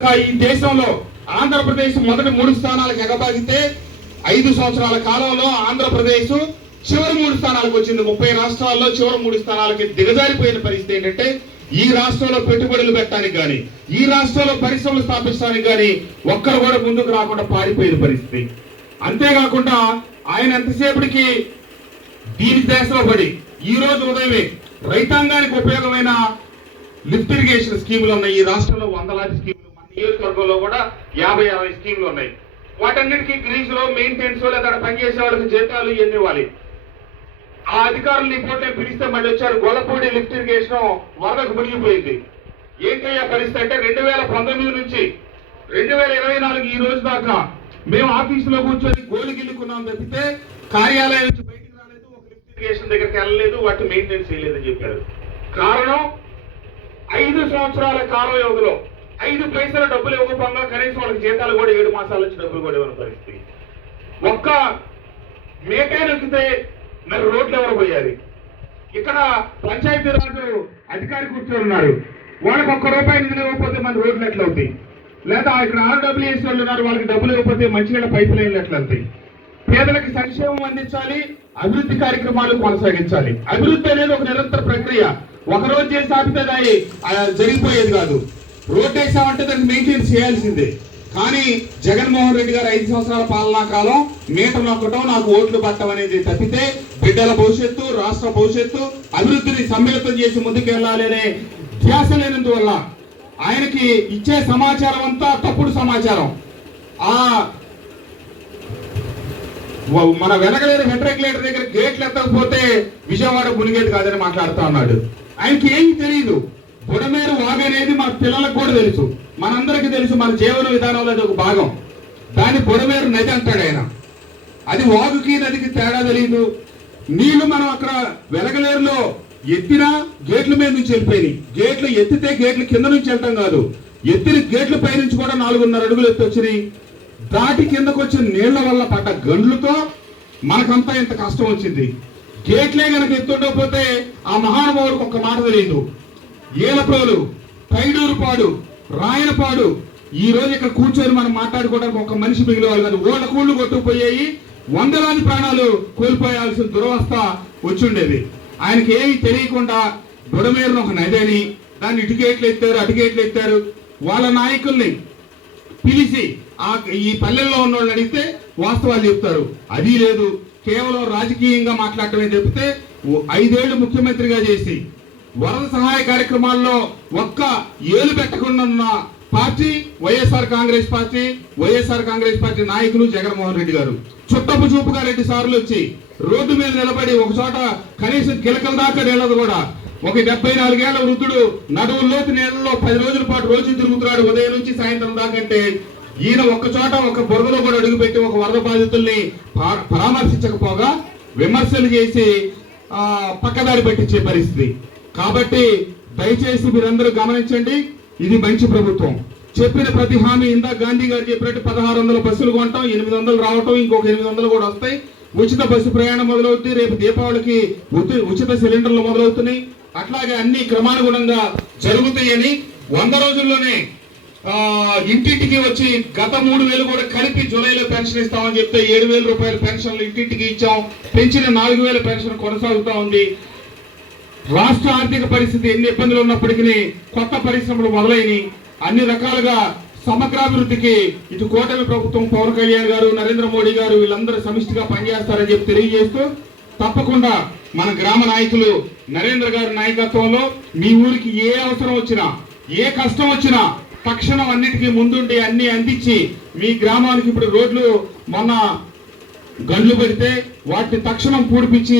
ఈ దేశంలో ఆంధ్రప్రదేశ్ మొదటి 3 స్థానాలకు ఎగబాగితే 5 సంవత్సరాల కాలంలో ఆంధ్రప్రదేశ్ చివరి 3 స్థానాలకు వచ్చింది. 30 రాష్ట్రాల్లో చివరి 3 స్థానాలకి దిగజారిపోయిన పరిస్థితి ఏంటంటే ఈ రాష్ట్రంలో పెట్టుబడులు పెట్టడానికి కానీ ఈ రాష్ట్రంలో పరిశ్రమలు స్థాపించడానికి కానీ ఒక్కరు కూడా ముందుకు రాకుండా పారిపోయిన పరిస్థితి. అంతేకాకుండా ఆయన ఎంతసేపటికి దీని దేశంలో పడి ఈ రోజు ఉదయమే రైతాంగానికి ఉపయోగమైన లిఫ్ట్ ఇరిగేషన్ స్కీములు ఉన్నాయి. ఈ రాష్ట్రంలో వందలాది స్కీములు, మన నియోజకవర్గంలో కూడా 50-60 స్కీములు ఉన్నాయి. వాటన్నిటికీ గ్రీజ్ లో మెయింటెనెన్స్ లేదా పనిచేసే వాళ్ళకి జీతాలు ఇవన్నీ ఇవ్వాలి. ఆ అధికారులు రిపోర్ట్లే పిలిస్తే మళ్ళీ వచ్చారు. గొల్లపూడి లిఫ్ట్ ఇరిగేషన్ వరదకు మునిగిపోయింది. ఏంటయ్యా పరిస్థితి అంటే 2019 నుంచి 2024 ఈ రోజు దాకా మేము ఆఫీసులో కూర్చొని గోలు గిల్లుకున్నాం తప్పితే కార్యాలయం నుంచి బయటకు రాలేదు, ఒక లిఫ్ట్ ఇరిగేషన్ దగ్గరికి వెళ్ళలేదు, వాటి మెయింటెనెన్స్ చేయలేదని చెప్పారు. కారణం 5 సంవత్సరాల కాల వ్యవధిలో 5 పైసల డబ్బులు ఇవ్వకపోగా కనీసం వాళ్ళకి జీతాలు కూడా 7 మాసాల నుంచి డబ్బులు కూడా ఇవ్వని పరిస్థితి. ఒక్క మేకే నొక్కితే మరి రోడ్లు ఎవరు పోయాలి? ఇక్కడ పంచాయతీరాజు అధికారి కూర్చొని ఉన్నారు, వాళ్ళకి ₹1 నిధులు ఇవ్వకపోతే మన రోడ్లు ఎట్లా అవుతాయి? లేదా ఇక్కడ RWS వాళ్ళు ఉన్నారు, వాళ్ళకి డబ్బులు ఇవ్వకపోతే మంచినీళ్ళ పైపు లైన్లు ఎట్లా అవుతాయి? పేదలకు సంక్షేమం అందించాలి, అభివృద్ధి కార్యక్రమాలు కొనసాగించాలి. అభివృద్ధి అనేది ఒక నిరంతర ప్రక్రియ. ఒక రోజు చేసి ఆపితే జరిగిపోయేది కాదు. రోడ్ వేసామంటే దాన్ని మెయింటైన్ చేయాల్సిందే. కానీ జగన్మోహన్ రెడ్డి గారు 5 సంవత్సరాల పాలనా కాలం మీటర్ నొక్కటం, నాకు ఓట్లు పట్టడం అనేది తప్పితే బిడ్డల భవిష్యత్తు, రాష్ట్ర భవిష్యత్తు, అభివృద్ధిని సమ్మిళితం చేసి ముందుకెళ్లాలి అనే ధ్యాస లేనందువల్ల ఆయనకి ఇచ్చే సమాచారం అంతా తప్పుడు సమాచారం. మన వెనకలేని వెంట్రక్యులేటర్ దగ్గర గేట్లు ఎత్తకపోతే విజయవాడ మునిగేది కాదని మాట్లాడుతూ ఉన్నాడు. ఆయనకి ఏమి తెలియదు. బుడమేరు వాగు అనేది మన పిల్లలకు కూడా తెలుసు, మనందరికీ తెలుసు, మన జీవన విధానంలో అది ఒక భాగం. దాన్ని బుడమేరు నది అంటాడు ఆయన. అది వాగుకి నదికి తేడా తెలియదు. నీళ్లు మనం అక్కడ వెలగలేరులో ఎత్తినా గేట్ల మీద నుంచి వెళ్ళిపోయినాయి. గేట్లు ఎత్తితే గేట్లు కింద నుంచి వెళ్ళటం కాదు, ఎత్తిన గేట్ల పై నుంచి కూడా 4.5 అడుగులు ఎత్తి వచ్చినాయి. దాటి కిందకు వచ్చిన నీళ్ల వల్ల పడ్డ గండ్లతో మనకంతా ఇంత కష్టం వచ్చింది. గేట్లే కనుక ఎత్తుండకపోతే ఆ మహానుభావుడికి ఒక్క మాట తెలియదు. ఏలప్రోలు, పైడూరుపాడు, రాయనపాడు, ఈ రోజు ఇక్కడ కూర్చొని మనం మాట్లాడుకోవడానికి ఒక మనిషి మిగిలిన కాదు. ఓళ్ళ కూళ్లు కొట్టుకుపోయాయి, వందలాది ప్రాణాలు కోల్పోయాల్సిన దురవస్థ వచ్చిండేది. ఆయనకి ఏమి తెలియకుండా బుడమేరును ఒక నది అని దాన్ని ఇటుగేట్లు ఎత్తారు, అటుగేట్లు ఎత్తారు. వాళ్ళ నాయకుల్ని పిలిచి ఈ పల్లెల్లో ఉన్న వాళ్ళని అడిగితే వాస్తవాలు చెప్తారు. అది లేదు, కేవలం రాజకీయంగా మాట్లాడటమే తప్పితే 5 ఏళ్లు ముఖ్యమంత్రిగా చేసి వరద సహాయ కార్యక్రమాల్లో ఒక్క ఏలు పెట్టకుండా ఉన్న party YSR Congress party. YSR Congress party నాయకులు జగన్మోహన్ రెడ్డి గారు చుట్టపు చూపుగా 2 సార్లు వచ్చి రోడ్డు మీద నిలబడి ఒక చోట కనీసం గిలకల దాకా నీళ్ళదు కూడా. ఒక 74 ఏళ్ల వృద్ధుడు నడువుల్లోకి నీళ్ళలో 10 రోజుల పాటు రోజు తిరుగుతున్నాడు, ఉదయం నుంచి సాయంత్రం దాకంటే. ఈయన ఒక్క చోట ఒక బురదలో కూడా అడుగుపెట్టి ఒక వరద బాధితుల్ని పరామర్శించకపోగా విమర్శలు చేసి పక్కదారి పట్టించే పరిస్థితి. కాబట్టి దయచేసి మీరందరూ గమనించండి, ఇది మంచి ప్రభుత్వం. చెప్పిన ప్రతి హామీ, ఇందాక గాంధీ గారు చెప్పినట్టు 1600 బస్సులు కొంటాం, 800 రావటం, ఇంకొక 800 కూడా వస్తాయి. ఉచిత బస్సు ప్రయాణం మొదలవుతుంది. రేపు దీపావళికి ఉచిత సిలిండర్లు మొదలవుతున్నాయి. అట్లాగే అన్ని క్రమానుగుణంగా జరుగుతాయని 100 రోజుల్లోనే ఇంటింటికి వచ్చి గత 3000 కూడా కలిపి జూలైలో పెన్షన్ ఇస్తామని చెప్తే 7000 రూపాయల పెన్షన్లు ఇంటింటికి ఇచ్చాం. పెంచిన 4000 పెన్షన్ కొనసాగుతా ఉంది. రాష్ట్ర ఆర్థిక పరిస్థితి ఎన్ని ఇబ్బందులు ఉన్నప్పటికీ కొత్త పరిశ్రమలు మొదలైనవి. అన్ని రకాలుగా సమగ్రాభివృద్ధికి ఇటు కూటమి ప్రభుత్వం, పవన్ కళ్యాణ్ గారు, నరేంద్ర మోడీ గారు వీళ్ళందరూ సమిష్టిగా పనిచేస్తారని చెప్పి తెలియజేస్తూ, తప్పకుండా మన గ్రామ నాయకులు నరేంద్ర గారి నాయకత్వంలో మీ ఊరికి ఏ అవసరం వచ్చినా, ఏ కష్టం వచ్చినా తక్షణం అన్నిటికీ ముందుండి అన్ని అందించి మీ గ్రామానికి ఇప్పుడు రోడ్లు మొన్న గండ్లు పెడితే వాటిని తక్షణం పూడిపించి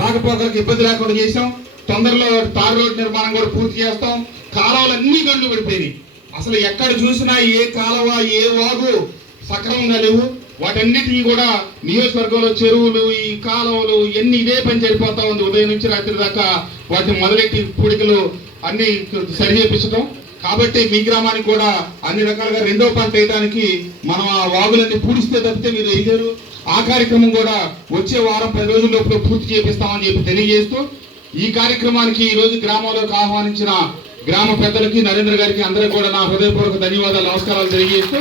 రాకపోకలకు ఇబ్బంది లేకుండా చేశాం. తొందరలో తార్ రోడ్డు నిర్మాణం కూడా పూర్తి చేస్తాం. కాలువలన్నీ గండ్లు పడిపోయినాయి. అసలు ఎక్కడ చూసినా ఏ కాలువ, ఏ వాగు సక్రమంగా లేవు. వాటన్నిటికీ కూడా నియోజకవర్గంలో చెరువులు, ఈ కాలువలు ఎన్ని ఇదే పని సరిపోతా ఉంది. ఉదయం నుంచి రాత్రి దాకా వాటిని మొదలెట్టి పూడికలు అన్ని సరి చేపించడం. కాబట్టి మీ గ్రామానికి కూడా అన్ని రకాలుగా 2వ పంట వేయడానికి మనం ఆ వాగులన్నీ పూడిస్తే తప్పితే మీరు వేయలేరు. ఆ కార్యక్రమం కూడా వచ్చే వారం 10 రోజుల లోపల పూర్తి చేపిస్తామని చెప్పి తెలియజేస్తూ, ఈ కార్యక్రమానికి ఈ రోజు గ్రామంలోకి ఆహ్వానించిన గ్రామ పెద్దలకి నరేంద్ర గారికి అందరికీ కూడా నా హృదయపూర్వక ధన్యవాదాలు నమస్కారాలు తెలియజేస్తూ